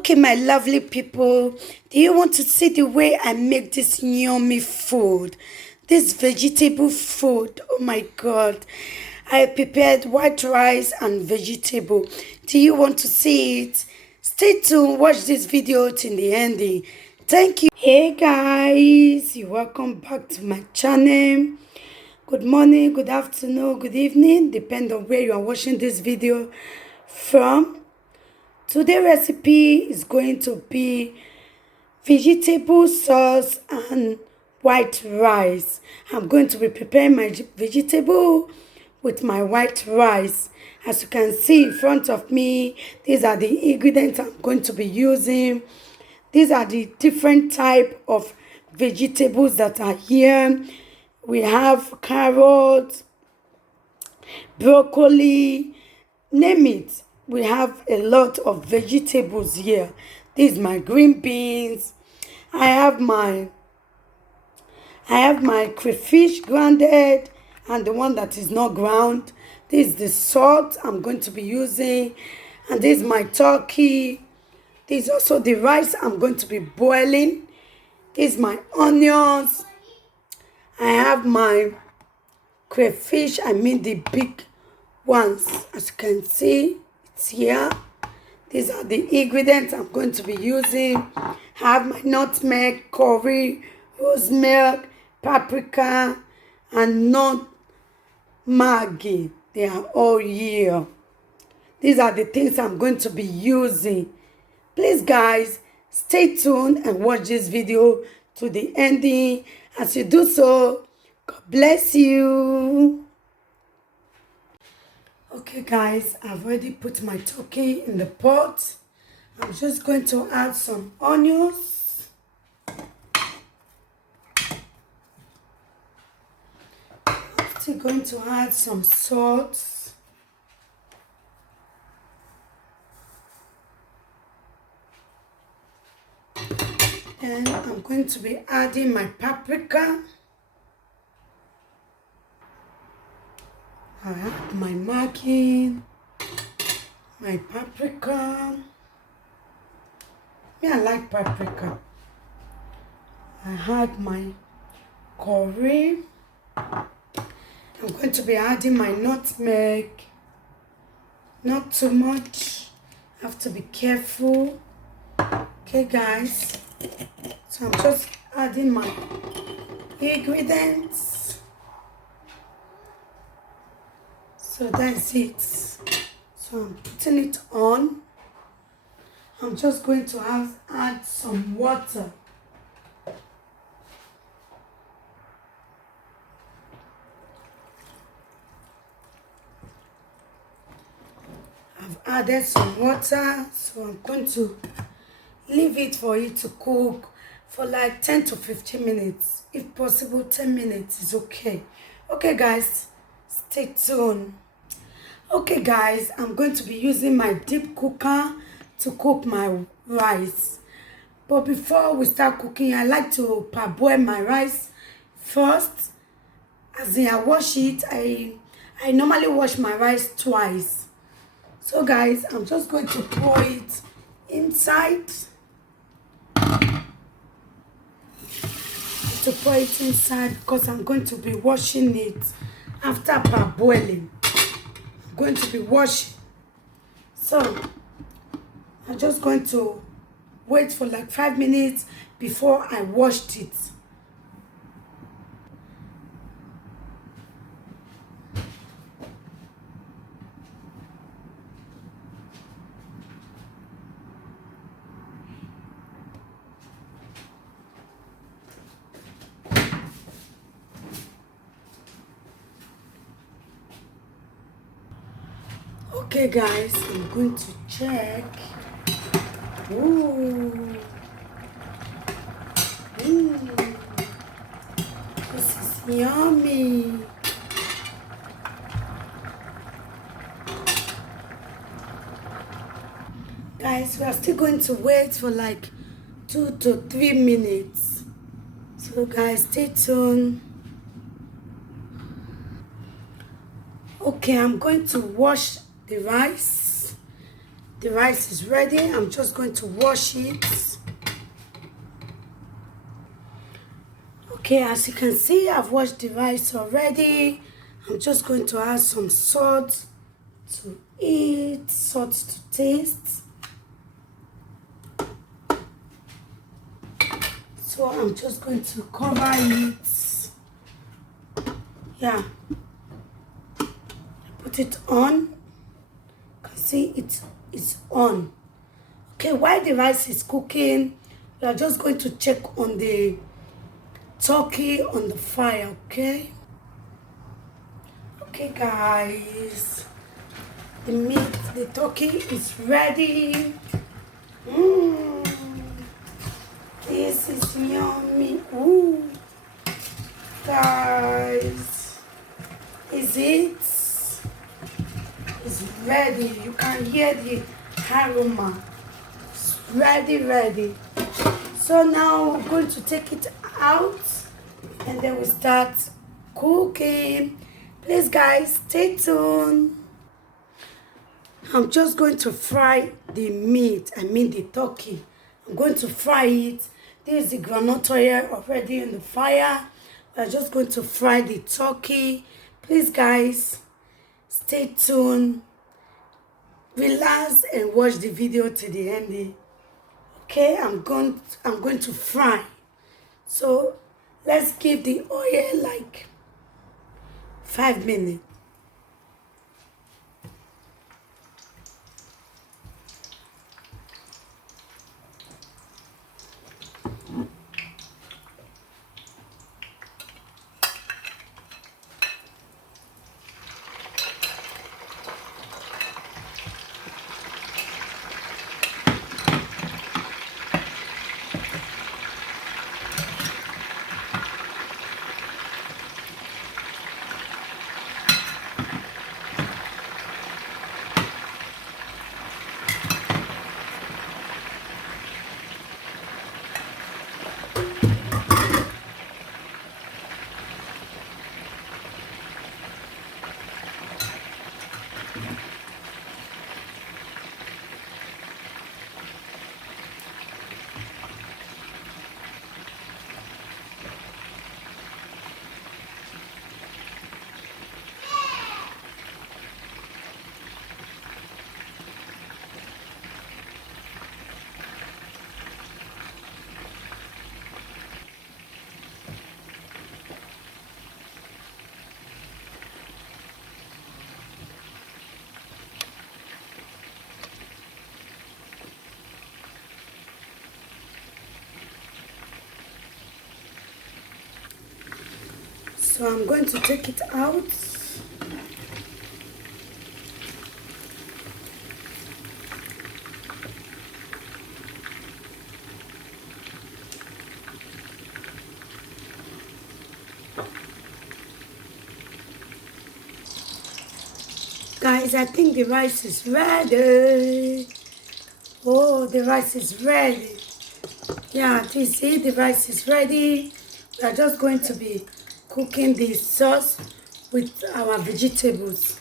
Okay, my lovely people, do you want to see the way I make this yummy food? This vegetable food, oh my god. I prepared white rice and vegetable. Do you want to see it? Stay tuned, watch this video till the ending. Thank you. Hey guys, you're welcome back to my channel. Good morning, good afternoon, good evening, depending on where you are watching this video from. Today's recipe is going to be vegetable sauce and white rice. I'm going to be preparing my vegetable with my white rice. As you can see in front of me, these are the ingredients I'm going to be using. These are the different type of vegetables that are here. We have carrots, broccoli, name it. We have a lot of vegetables here. This is my green beans. I have my crayfish grounded and the one that is not ground. This is the salt I'm going to be using, and this is my turkey. This is also the rice I'm going to be boiling. This is my onions. I have my crayfish, I mean the big ones. As you can see, it's here. These are the ingredients I'm going to be using. I have my nutmeg, curry, rosemary, paprika, and not Maggi. They are all here. These are the things I'm going to be using. Please guys, stay tuned and watch this video to the ending. As you do so, God bless you. Okay guys, I've already put my turkey in the pot. I'm just going to add some onions. I'm still going to add some salt. And I'm going to be adding my paprika. I have my Maggi, my paprika. I like paprika. I had my curry. I'm going to be adding my nutmeg. Not too much. I have to be careful. Okay guys. So I'm just adding my ingredients. So that's it. So I'm putting it on. I'm just going to add some water. I've added some water, so I'm going to leave it for it to cook for like 10 to 15 minutes. If possible, 10 minutes is okay. Okay guys, stay tuned. Okay guys, I'm going to be using my deep cooker to cook my rice. But before we start cooking, I like to parboil my rice first. As I wash it, I normally wash my rice twice. So guys, I'm just going to pour it inside. To pour it inside because I'm going to be washing it after parboiling. I'm going to be washing. So I'm just going to wait for like 5 minutes before I washed it. Okay guys, I'm going to check. Ooh. This is yummy. Guys, we are still going to wait for like 2 to 3 minutes. So guys, stay tuned. Okay, I'm going to wash the rice. The rice is ready. I'm just going to wash it. Okay, as you can see, I've washed the rice already. I'm just going to add some salt to eat, salt to taste. So I'm just going to cover it. Yeah. Put it on. You can see it's on. Okay, while the rice is cooking, we are just going to check on the turkey on the fire, okay? Okay, guys. The turkey is ready. Mmm. This is yummy. Ooh. Guys. Is it? It's ready. You can hear the aroma. It's ready. So now I'm going to take it out and then we start cooking. Please guys, stay tuned. I'm just going to fry the meat, the turkey. I'm going to fry it. This is the groundnut oil already in the fire. We're just going to fry the turkey. Please guys, stay tuned. Relax and watch the video to the end. Okay, I'm going to fry. So let's give the oil like 5 minutes. So I'm going to take it out. Guys, I think the rice is ready. Oh, the rice is ready. Yeah, do you see the rice is ready? We are just going to be cooking the sauce with our vegetables.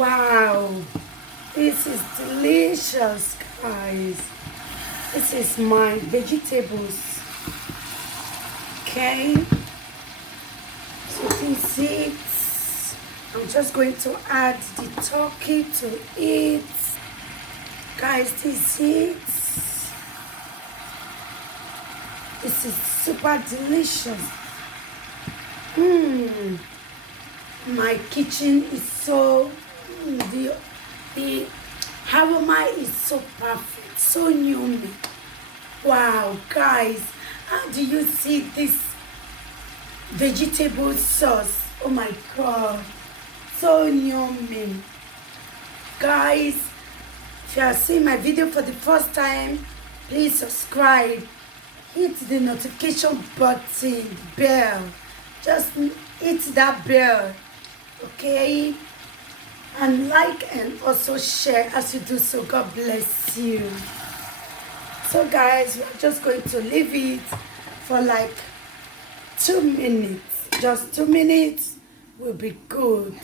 Wow, this is delicious, guys. This is my vegetables. Okay, so this is, I'm just going to add the turkey to it. Guys, this is super delicious. My kitchen is so, the aroma is so perfect, so yummy. Wow, guys, how do you see this vegetable sauce? Oh my god, so yummy. Guys, if you are seeing my video for the first time, please subscribe, hit the notification button, bell, just hit that bell, okay, and like and also share as you do so. God bless you. So guys, we are just going to leave it for like 2 minutes. Just 2 minutes will be good.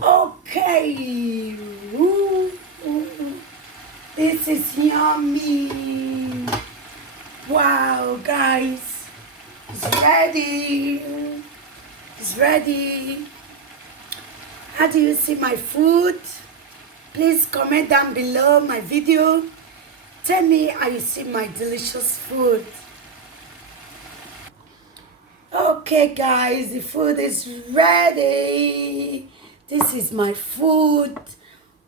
Okay. Ooh, ooh. This is yummy. Wow, guys. It's ready. It's ready. How do you see my food? Please comment down below my video. Tell me how you see my delicious food. Okay guys, the food is ready. This is my food.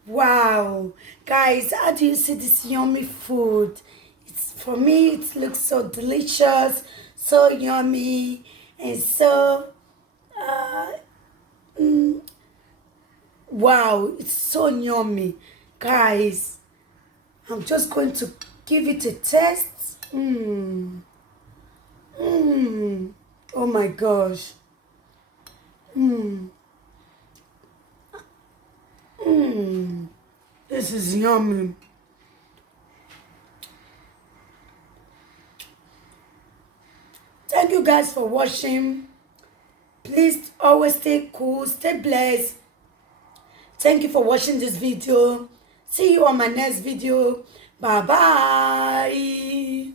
Wow. Guys, how do you see this yummy food? It's, for me, it looks so delicious, so yummy, and so wow, it's so yummy. Guys, I'm just going to give it a taste. Oh my gosh. This is yummy. Thank you guys for watching. Please always stay cool, stay blessed. Thank you for watching this video. See you on my next video. Bye bye.